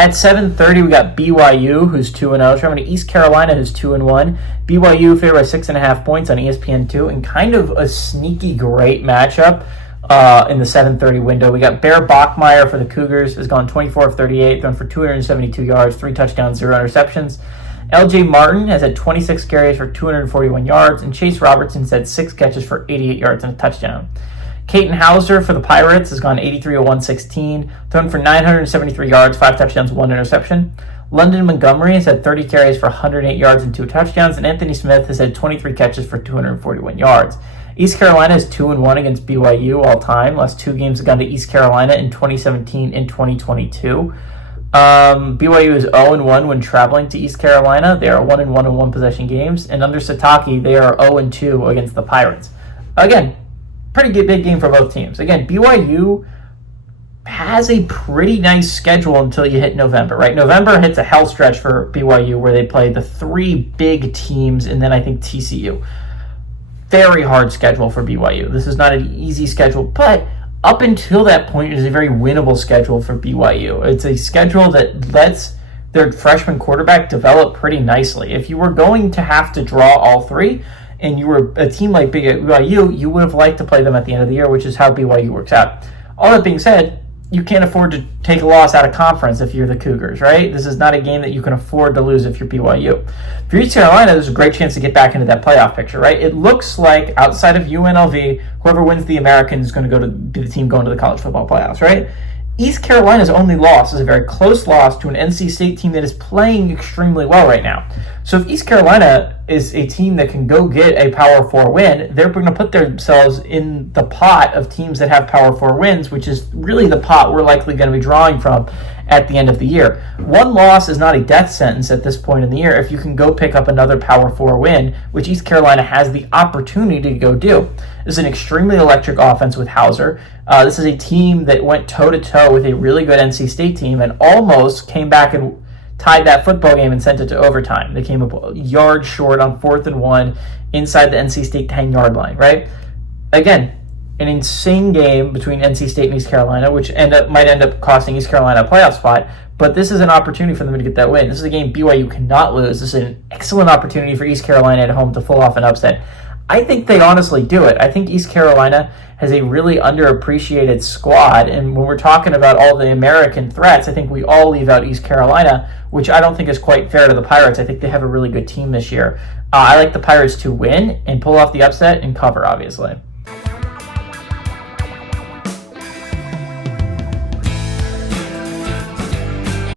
At 7:30, we got BYU, who's 2-0, traveling to East Carolina, who's 2-1. BYU favored by 6.5 points on ESPN2, and kind of a sneaky great matchup in the 7:30 window. We got Bear Bachmeier for the Cougars, has gone 24 of 38, thrown for 272 yards, 3 touchdowns, 0 interceptions. LJ Martin has had 26 carries for 241 yards, and Chase Robertson's had 6 catches for 88 yards and a touchdown. Caton Hauser for the Pirates has gone 83 of 116, thrown for 973 yards, 5 touchdowns, 1 interception. London Montgomery has had 30 carries for 108 yards and 2 touchdowns, and Anthony Smith has had 23 catches for 241 yards. East Carolina is 2-1 against BYU all time. Last 2 games have gone to East Carolina in 2017 and 2022. BYU is 0-1 when traveling to East Carolina. They are 1-1 in one-possession games, and under Sataki, they are 0-2 against the Pirates. Again, pretty good big game for both teams. Again, BYU has a pretty nice schedule until you hit November, right? November hits a hell stretch for BYU where they play the 3 big teams and then I think TCU. Very hard schedule for BYU. This is not an easy schedule, but up until that point, it is a very winnable schedule for BYU. It's a schedule that lets their freshman quarterback develop pretty nicely. If you were going to have to draw all 3, and you were a team like BYU, you would have liked to play them at the end of the year, which is how BYU works out. All that being said, you can't afford to take a loss out of conference if you're the Cougars, right? This is not a game that you can afford to lose if you're BYU. For East Carolina, there's a great chance to get back into that playoff picture, right? It looks like outside of UNLV, whoever wins the American is going to be the team going to the college football playoffs, right? East Carolina's only loss is a very close loss to an NC State team that is playing extremely well right now. So if East Carolina is a team that can go get a Power 4 win, they're going to put themselves in the pot of teams that have Power 4 wins, which is really the pot we're likely going to be drawing from at the end of the year. One loss is not a death sentence at this point in the year if you can go pick up another Power 4 win, which East Carolina has the opportunity to go do. This is an extremely electric offense with Hauser. This is a team that went toe-to-toe with a really good NC State team and almost came back and tied that football game and sent it to overtime. They came up a yard short on 4th and 1 inside the NC State 10-yard line, right? Again, an insane game between NC State and East Carolina, which might end up costing East Carolina a playoff spot, but this is an opportunity for them to get that win. This is a game BYU cannot lose. This is an excellent opportunity for East Carolina at home to pull off an upset. I think they honestly do it. I think East Carolina has a really underappreciated squad, and when we're talking about all the American threats, I think we all leave out East Carolina, which I don't think is quite fair to the Pirates. I think they have a really good team this year. I like the Pirates to win and pull off the upset and cover, obviously.